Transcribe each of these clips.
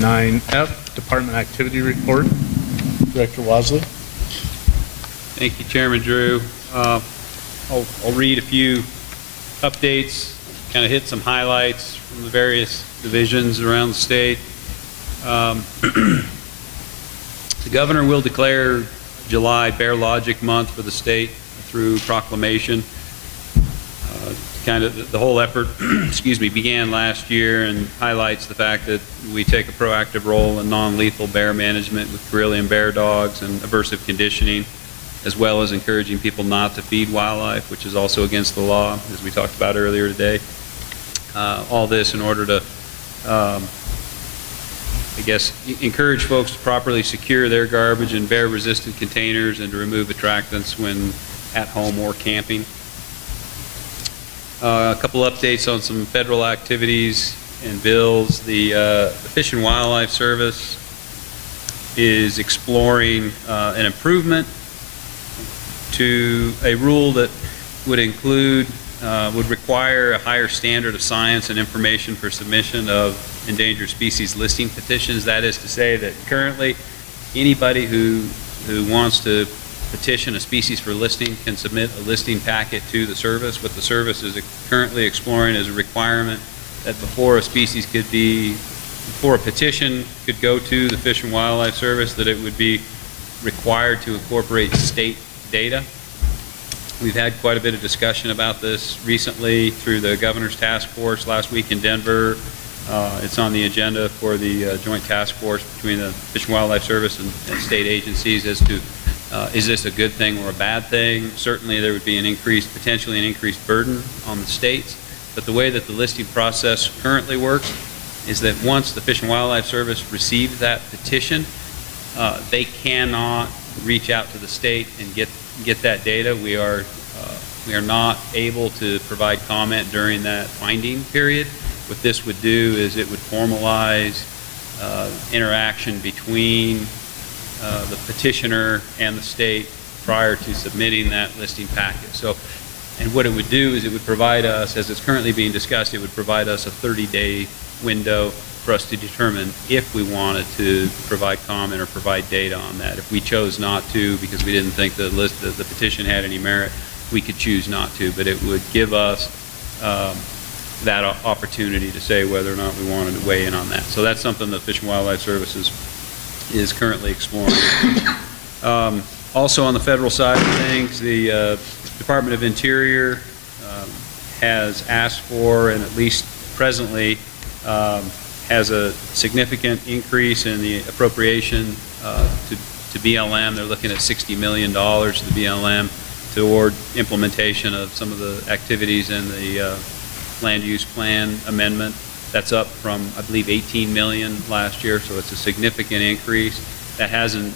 9F, Department Activity Report. Director Wosley. Thank you, Chairman Drew. I'll read a few updates, kind of hit some highlights from the various divisions around the state. The governor will declare July Bear Logic Month for the state through proclamation. Kind of the whole effort, excuse me, began last year and highlights the fact that we take a proactive role in non-lethal bear management with Karelian bear dogs and aversive conditioning, as well as encouraging people not to feed wildlife, which is also against the law, as we talked about earlier today. All this in order to, I guess, encourage folks to properly secure their garbage in bear-resistant containers and to remove attractants when at home or camping. A couple updates on some federal activities and bills. The Fish and Wildlife Service is exploring an improvement to a rule that would include, would require a higher standard of science and information for submission of endangered species listing petitions. That is to say that currently anybody who wants to petition a species for listing can submit a listing packet to the service. What the service is currently exploring is a requirement that before a species could be, before a petition could go to the Fish and Wildlife Service, that it would be required to incorporate state data. We've had quite a bit of discussion about this recently through the Governor's Task Force last week in Denver. It's on the agenda for the joint task force between the Fish and Wildlife Service and state agencies as to is this a good thing or a bad thing? Certainly there would be an increased, potentially an increased burden on the states, but the way that the listing process currently works is that once the Fish and Wildlife Service receives that petition, they cannot reach out to the state and get that data. We are not able to provide comment during that finding period. What this would do is it would formalize interaction between the petitioner and the state prior to submitting that listing packet. So, and what it would do is it would provide us, as it's currently being discussed, it would provide us a 30-day window for us to determine if we wanted to provide comment or provide data on that. If we chose not to because we didn't think the petition had any merit, we could choose not to, but it would give us that opportunity to say whether or not we wanted to weigh in on that. So that's something the Fish and Wildlife Services is currently exploring. Also on the federal side of things, the Department of Interior has asked for, and at least presently has a significant increase in the appropriation to BLM. They're looking at $60 million to the BLM toward implementation of some of the activities in the land use plan amendment. That's up from, I believe, 18 million last year, so it's a significant increase. That hasn't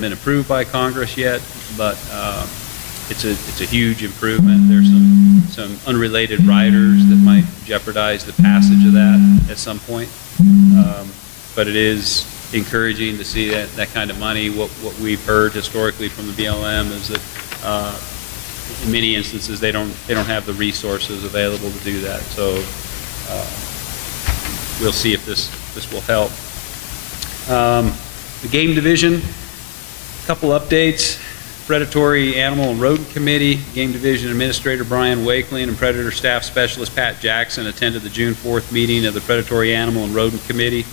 been approved by Congress yet, but it's a huge improvement. There's some unrelated riders that might jeopardize the passage of that at some point, but it is encouraging to see that kind of money. What we've heard historically from the BLM is that in many instances they don't have the resources available to do that. So. We'll see if this will help. The Game Division, a couple updates. Predatory Animal and Rodent Committee, Game Division Administrator Brian Wakeling and Predator Staff Specialist Pat Jackson attended the June 4th meeting of the Predatory Animal and Rodent Committee.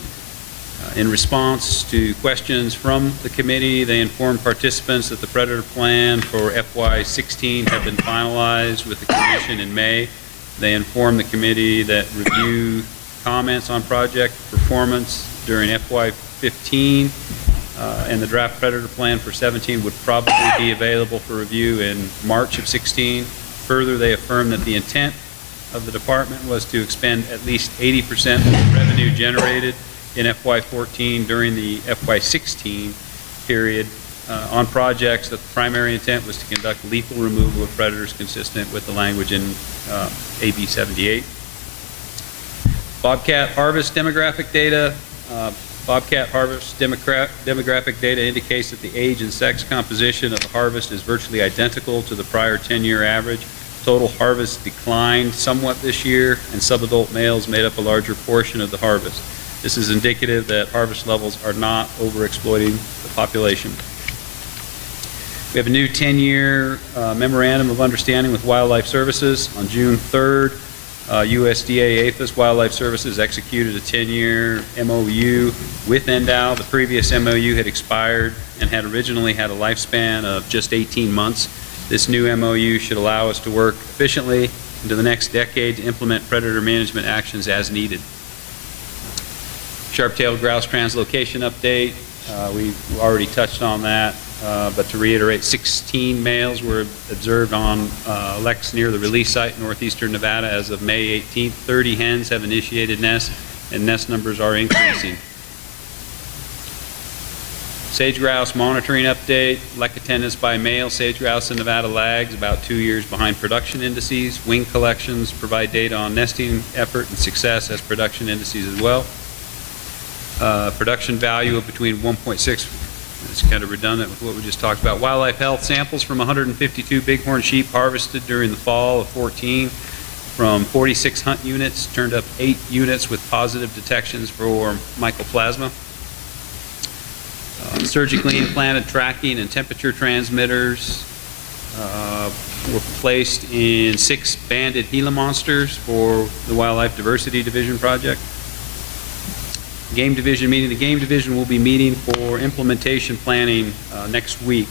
In response to questions from the committee, they informed participants that the Predator Plan for FY16 had been finalized with the Commission in May. They informed the committee that review comments on project performance during FY15 and the draft Predator Plan for 17 would probably be available for review in March of 16. Further, they affirmed that the intent of the department was to expend at least 80% of the revenue generated in FY14 during the FY16 period on projects that the primary intent was to conduct lethal removal of predators consistent with the language in AB 78. Bobcat harvest demographic data. Bobcat harvest demographic data indicates that the age and sex composition of the harvest is virtually identical to the prior 10-year average. Total harvest declined somewhat this year, and subadult males made up a larger portion of the harvest. This is indicative that harvest levels are not overexploiting the population. We have a new 10-year memorandum of understanding with Wildlife Services. On June 3rd, USDA APHIS Wildlife Services executed a 10-year MOU with NDOW. The previous MOU had expired and had originally had a lifespan of just 18 months. This new MOU should allow us to work efficiently into the next decade to implement predator management actions as needed. Sharp-tailed grouse translocation update. We've already touched on that, but to reiterate, 16 males were observed on Lex near the release site in northeastern Nevada as of May 18th. 30 hens have initiated nests, and nest numbers are increasing. Sage grouse monitoring update. Lek attendance by male sage grouse in Nevada lags about 2 years behind production indices. Wing collections provide data on nesting effort and success as production indices as well. Production value of between 1.6, it's kind of redundant with what we just talked about. Wildlife health samples from 152 bighorn sheep harvested during the fall of 14 from 46 hunt units turned up 8 units with positive detections for mycoplasma. Surgically implanted tracking and temperature transmitters were placed in 6 banded Gila monsters for the Wildlife Diversity Division project. Game Division meeting. The Game Division will be meeting for implementation planning next week.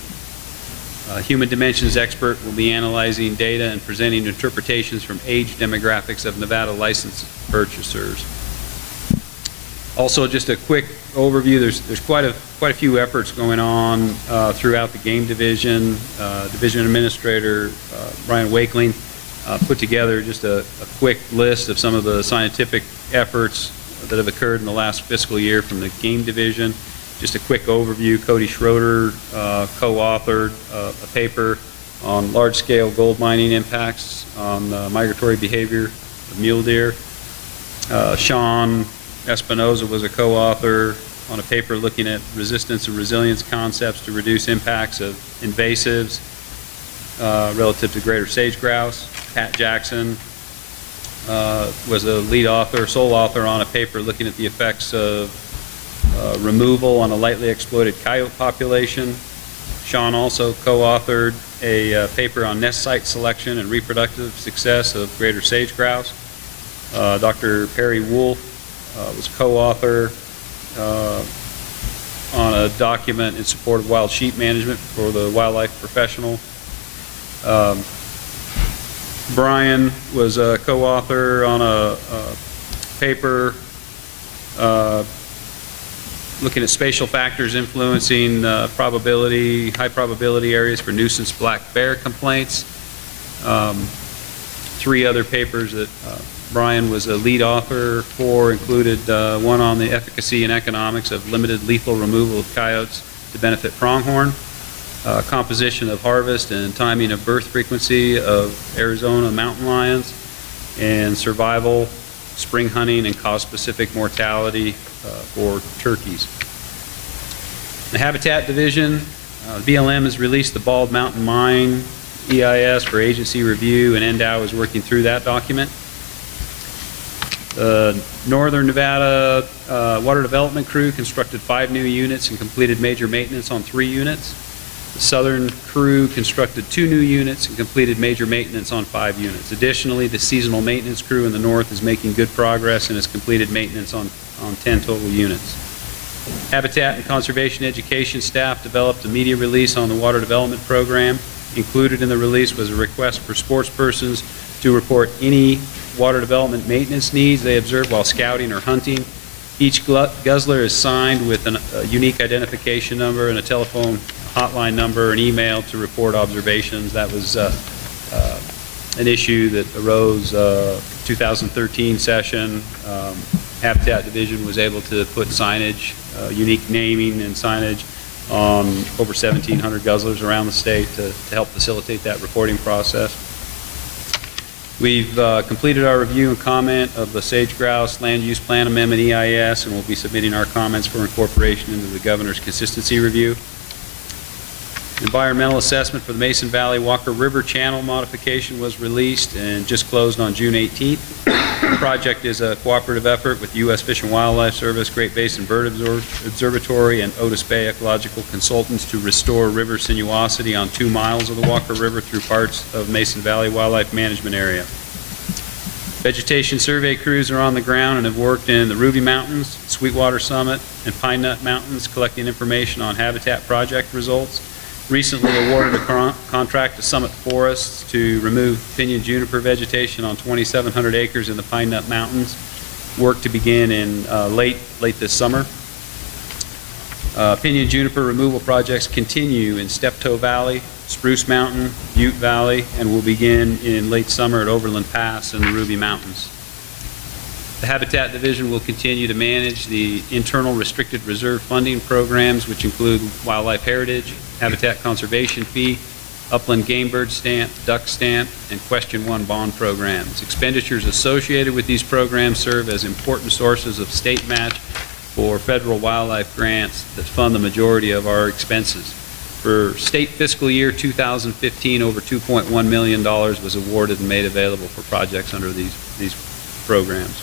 Human dimensions expert will be analyzing data and presenting interpretations from age demographics of Nevada licensed purchasers. Also, just a quick overview. There's quite a few efforts going on throughout the Game Division. Division Administrator Brian Wakeling put together just a quick list of some of the scientific efforts that have occurred in the last fiscal year from the Game Division. Just a quick overview. Cody Schroeder co-authored a paper on large-scale gold mining impacts on migratory behavior of mule deer. Sean Espinoza was a co-author on a paper looking at resistance and resilience concepts to reduce impacts of invasives relative to greater sage grouse. Pat Jackson was a lead author, sole author on a paper looking at the effects of removal on a lightly exploited coyote population. Sean also co-authored a paper on nest site selection and reproductive success of greater sage grouse. Dr. Perry Wolf was co-author on a document in support of wild sheep management for the wildlife professional. Brian was a co-author on a paper looking at spatial factors influencing high probability areas for nuisance black bear complaints. 3 other papers that Brian was a lead author for included one on the efficacy and economics of limited lethal removal of coyotes to benefit pronghorn, composition of harvest and timing of birth frequency of Arizona mountain lions, and survival, spring hunting, and cause-specific mortality for turkeys. The Habitat Division, BLM has released the Bald Mountain Mine EIS for agency review, and NDOW is working through that document. Northern Nevada Water Development Crew constructed 5 new units and completed major maintenance on 3 units. The Southern Crew constructed 2 new units and completed major maintenance on 5 units. Additionally, the Seasonal Maintenance Crew in the north is making good progress and has completed maintenance on 10 total units. Habitat and Conservation Education staff developed a media release on the Water Development Program. Included in the release was a request for sports persons to report any water development maintenance needs they observe while scouting or hunting. Each guzzler is signed with a unique identification number and a telephone hotline number and email to report observations. That was an issue that arose 2013 session. Habitat Division was able to put signage, unique naming and signage on over 1,700 guzzlers around the state to help facilitate that reporting process. We've completed our review and comment of the Sage Grouse Land Use Plan Amendment EIS, and we'll be submitting our comments for incorporation into the Governor's Consistency Review. Environmental assessment for the Mason Valley Walker River Channel modification was released and just closed on June 18th. The project is a cooperative effort with U.S. Fish and Wildlife Service, Great Basin Bird Observatory, and Otis Bay Ecological Consultants to restore river sinuosity on 2 miles of the Walker River through parts of Mason Valley Wildlife Management Area. Vegetation survey crews are on the ground and have worked in the Ruby Mountains, Sweetwater Summit, and Pine Nut Mountains collecting information on habitat project results. Recently awarded a contract to Summit Forests to remove pinyon juniper vegetation on 2,700 acres in the Pine Nut Mountains. Work to begin in late this summer. Pinyon juniper removal projects continue in Steptoe Valley, Spruce Mountain, Butte Valley, and will begin in late summer at Overland Pass in the Ruby Mountains. The Habitat Division will continue to manage the internal restricted reserve funding programs, which include wildlife heritage, habitat conservation fee, upland game bird stamp, duck stamp, and Question 1 bond programs. Expenditures associated with these programs serve as important sources of state match for federal wildlife grants that fund the majority of our expenses. For state fiscal year 2015, over $2.1 million was awarded and made available for projects under these programs.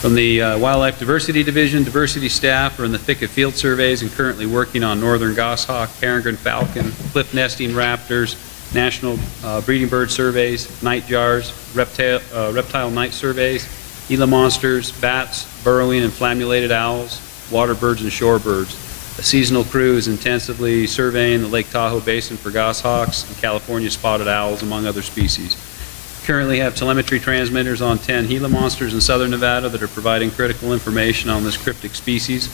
From the Wildlife Diversity Division, diversity staff are in the thick of field surveys and currently working on northern goshawk, peregrine falcon, cliff nesting raptors, national breeding bird surveys, nightjars, reptile night surveys, Gila monsters, bats, burrowing and flammulated owls, water birds and shore birds. A seasonal crew is intensively surveying the Lake Tahoe Basin for goshawks and California spotted owls, among other species. Currently have telemetry transmitters on 10 Gila monsters in southern Nevada that are providing critical information on this cryptic species.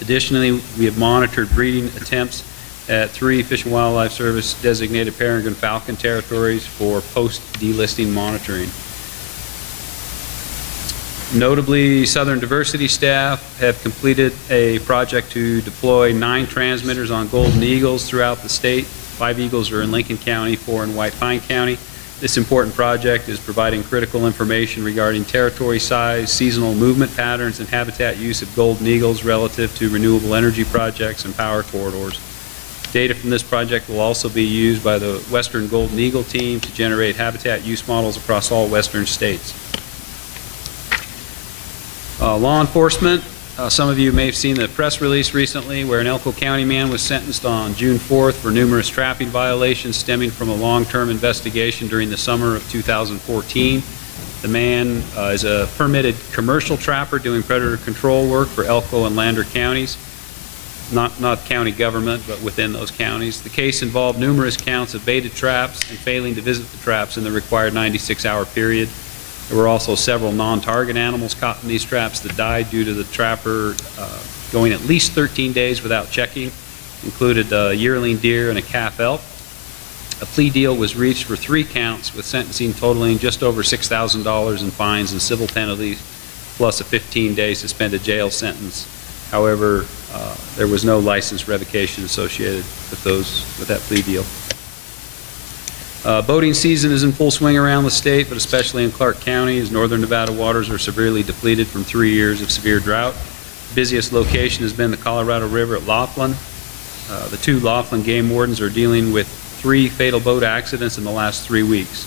Additionally, we have monitored breeding attempts at 3 Fish and Wildlife Service designated peregrine falcon territories for post-delisting monitoring. Notably, Southern Diversity staff have completed a project to deploy 9 transmitters on golden eagles throughout the state. 5 eagles are in Lincoln County, 4 in White Pine County. This important project is providing critical information regarding territory size, seasonal movement patterns, and habitat use of golden eagles relative to renewable energy projects and power corridors. Data from this project will also be used by the Western Golden Eagle team to generate habitat use models across all western states. Law enforcement. Some of you may have seen the press release recently where an Elko County man was sentenced on June 4th for numerous trapping violations stemming from a long-term investigation during the summer of 2014. The man is a permitted commercial trapper doing predator control work for Elko and Lander counties, not county government, but within those counties. The case involved numerous counts of baited traps and failing to visit the traps in the required 96-hour period. There were also several non-target animals caught in these traps that died due to the trapper going at least 13 days without checking, included a yearling deer and a calf elk. A plea deal was reached for 3 counts with sentencing totaling just over $6,000 in fines and civil penalties, plus a 15-day suspended jail sentence. However, there was no license revocation associated with that plea deal. Boating season is in full swing around the state, but especially in Clark County, as northern Nevada waters are severely depleted from 3 years of severe drought. The busiest location has been the Colorado River at Laughlin. The 2 Laughlin game wardens are dealing with 3 fatal boat accidents in the last 3 weeks.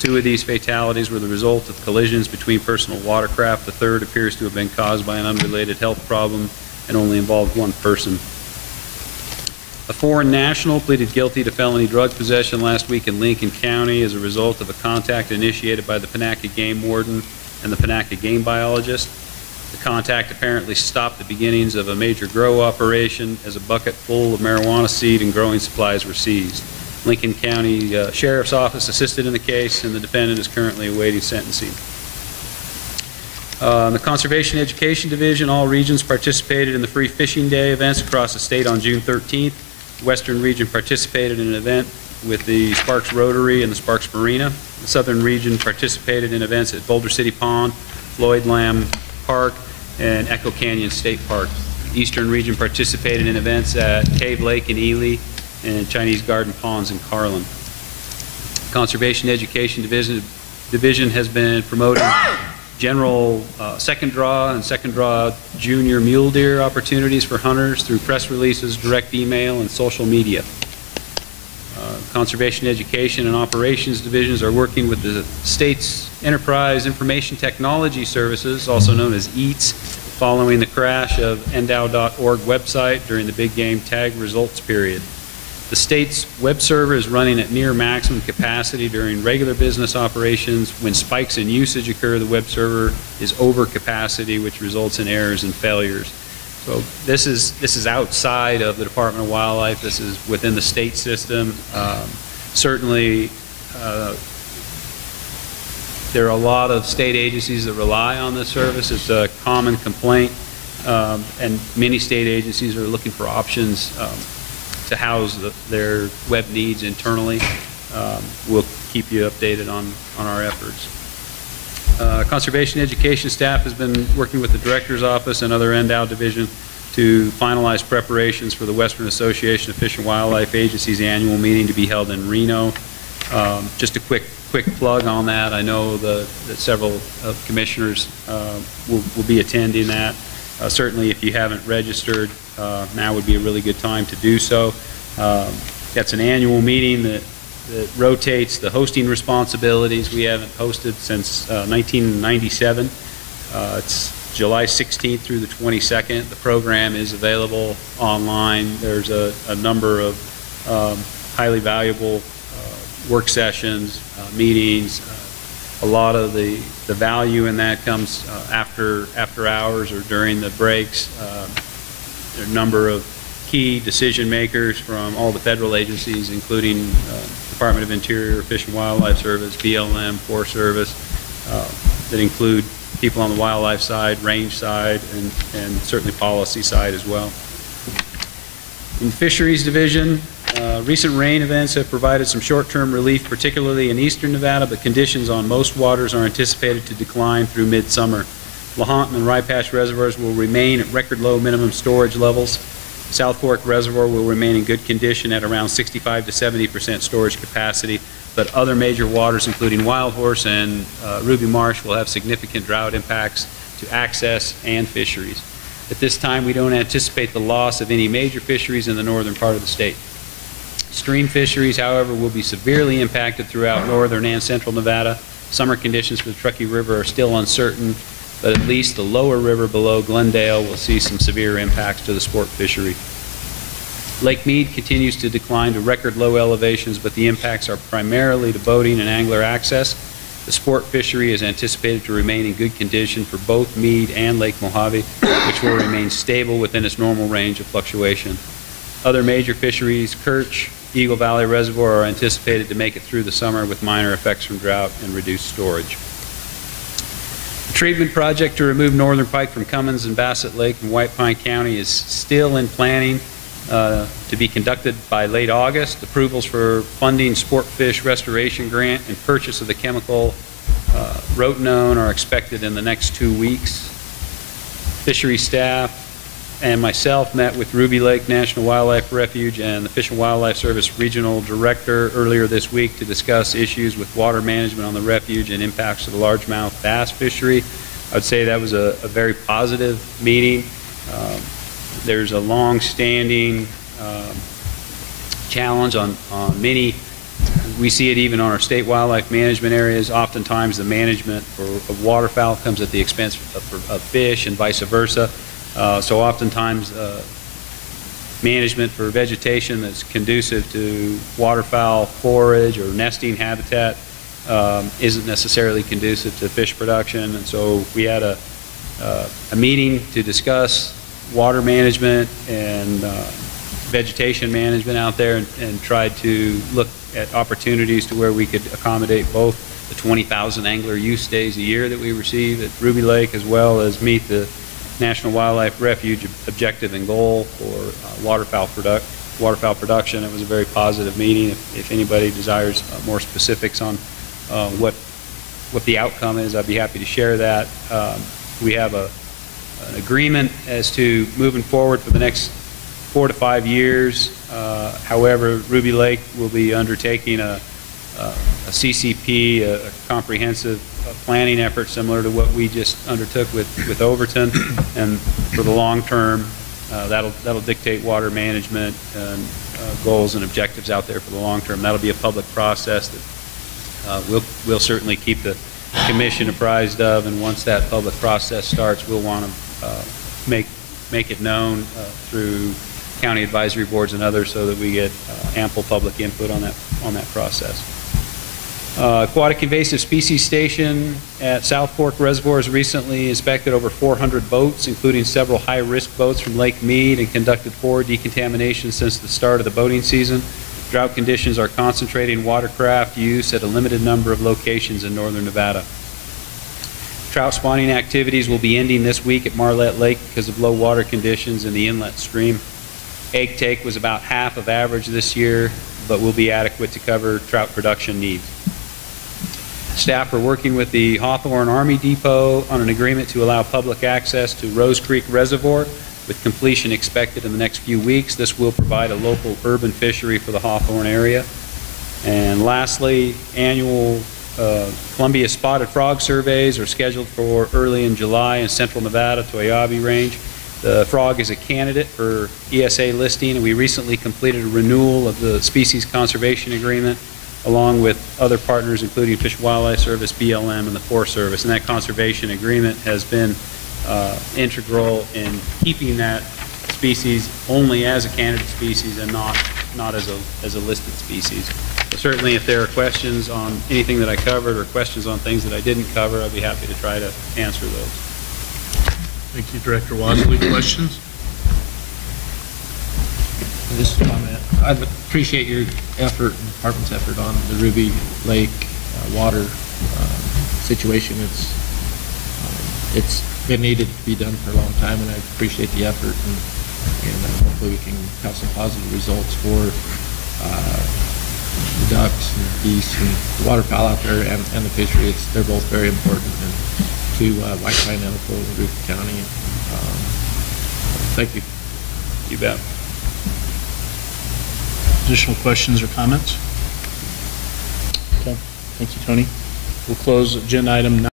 2 of these fatalities were the result of collisions between personal watercraft. The third appears to have been caused by an unrelated health problem and only involved 1 person. A foreign national pleaded guilty to felony drug possession last week in Lincoln County as a result of a contact initiated by the Panaca game warden and the Panaca game biologist. The contact apparently stopped the beginnings of a major grow operation as a bucket full of marijuana seed and growing supplies were seized. Lincoln County Sheriff's Office assisted in the case, and the defendant is currently awaiting sentencing. In the Conservation Education Division, all regions participated in the Free Fishing Day events across the state on June 13th. The Western region participated in an event with the Sparks Rotary and the Sparks Marina. The Southern region participated in events at Boulder City Pond, Floyd Lamb Park, and Echo Canyon State Park. The Eastern region participated in events at Cave Lake in Ely and Chinese Garden Ponds in Carlin. The Conservation Education Division has been promoting general second draw and second draw junior mule deer opportunities for hunters through press releases, direct email, and social media. Conservation Education and Operations Divisions are working with the state's Enterprise Information Technology Services, also known as EATS, following the crash of NDOW.org website during the big game tag results period. The state's web server is running at near maximum capacity during regular business operations. When spikes in usage occur, the web server is over capacity, which results in errors and failures. So this is outside of the Department of Wildlife. This is within the state system. Certainly, there are a lot of state agencies that rely on this service. It's a common complaint, and many state agencies are looking for options to house their web needs internally. We'll keep you updated on our efforts. Conservation Education staff has been working with the Director's Office and other NDOW division to finalize preparations for the Western Association of Fish and Wildlife Agencies annual meeting to be held in Reno. Just a quick plug on that. I know that several commissioners will be attending that. Certainly, if you haven't registered, now would be a really good time to do so. That's an annual meeting that rotates the hosting responsibilities. We haven't hosted since 1997. It's July 16th through the 22nd. The program is available online. There's a number of highly valuable work sessions, meetings. A lot of the value in that comes after hours or during the breaks. There are a number of key decision makers from all the federal agencies, including Department of Interior, Fish and Wildlife Service, BLM, Forest Service, that include people on the wildlife side, range side, and certainly policy side as well. In the Fisheries Division, recent rain events have provided some short-term relief, particularly in eastern Nevada, but conditions on most waters are anticipated to decline through midsummer. Lahontan and Rye Patch reservoirs will remain at record low minimum storage levels. South Fork Reservoir will remain in good condition at around 65 to 70% storage capacity, but other major waters, including Wild Horse and Ruby Marsh, will have significant drought impacts to access and fisheries. At this time, we don't anticipate the loss of any major fisheries in the northern part of the state. Stream fisheries, however, will be severely impacted throughout northern and central Nevada. Summer conditions for the Truckee River are still uncertain, but at least the lower river below Glendale will see some severe impacts to the sport fishery. Lake Mead continues to decline to record low elevations, but the impacts are primarily to boating and angler access. The sport fishery is anticipated to remain in good condition for both Mead and Lake Mojave, which will remain stable within its normal range of fluctuation. Other major fisheries, Kerch, Eagle Valley Reservoir, are anticipated to make it through the summer with minor effects from drought and reduced storage. The treatment project to remove northern pike from Cummins and Bassett Lake in White Pine County is still in planning to be conducted by late August. Approvals for funding sport fish restoration grant and purchase of the chemical rotenone are expected in the next 2 weeks. Fishery staff and myself met with Ruby Lake National Wildlife Refuge and the Fish and Wildlife Service Regional Director earlier this week to discuss issues with water management on the refuge and impacts to the largemouth bass fishery. I would say that was a very positive meeting. There's a long-standing challenge on many. We see it even on our state wildlife management areas. Oftentimes the management of waterfowl comes at the expense of fish and vice versa. So oftentimes management for vegetation that's conducive to waterfowl forage or nesting habitat isn't necessarily conducive to fish production. And so we had a meeting to discuss water management and vegetation management out there, and tried to look at opportunities to where we could accommodate both the 20,000 angler use days a year that we receive at Ruby Lake, as well as meet the National Wildlife Refuge objective and goal for waterfowl production. It was a very positive meeting. If anybody desires more specifics on what the outcome is, I'd be happy to share that. We have an agreement as to moving forward for the next 4 to 5 years. However, Ruby Lake will be undertaking a a CCP, a comprehensive planning effort similar to what we just undertook with Overton, and for the long term, that'll dictate water management and goals and objectives out there for the long term. That'll be a public process that we'll certainly keep the commission apprised of, and once that public process starts, we'll want to make it known through county advisory boards and others so that we get ample public input on that process. Aquatic invasive species station at South Fork Reservoir has recently inspected over 400 boats, including several high-risk boats from Lake Mead, and conducted 4 decontaminations since the start of the boating season. Drought conditions are concentrating watercraft use at a limited number of locations in northern Nevada. Trout spawning activities will be ending this week at Marlette Lake because of low water conditions in the inlet stream. Egg take was about half of average this year, but will be adequate to cover trout production needs. Staff are working with the Hawthorne Army Depot on an agreement to allow public access to Rose Creek Reservoir, with completion expected in the next few weeks. This will provide a local urban fishery for the Hawthorne area. And lastly, annual Columbia spotted frog surveys are scheduled for early in July in Central Nevada, Toyabe Range. The frog is a candidate for ESA listing, and we recently completed a renewal of the species conservation agreement along with other partners including Fish and Wildlife Service, BLM, and the Forest Service. And that conservation agreement has been integral in keeping that species only as a candidate species and not as a listed species. So certainly if there are questions on anything that I covered or questions on things that I didn't cover, I'd be happy to try to answer those. Thank you, Director Wadley. Questions? Just a comment. I appreciate your effort and department's effort on the Ruby Lake water situation. It's been needed to be done for a long time, and I appreciate the effort, and hopefully we can have some positive results for the ducks and geese and the waterfowl out there and the fishery. They're both very important to White Pine, Elko, and Rutherford County. Thank you. You bet. Additional questions or comments? Okay. Thank you, Tony. We'll close agenda item 9.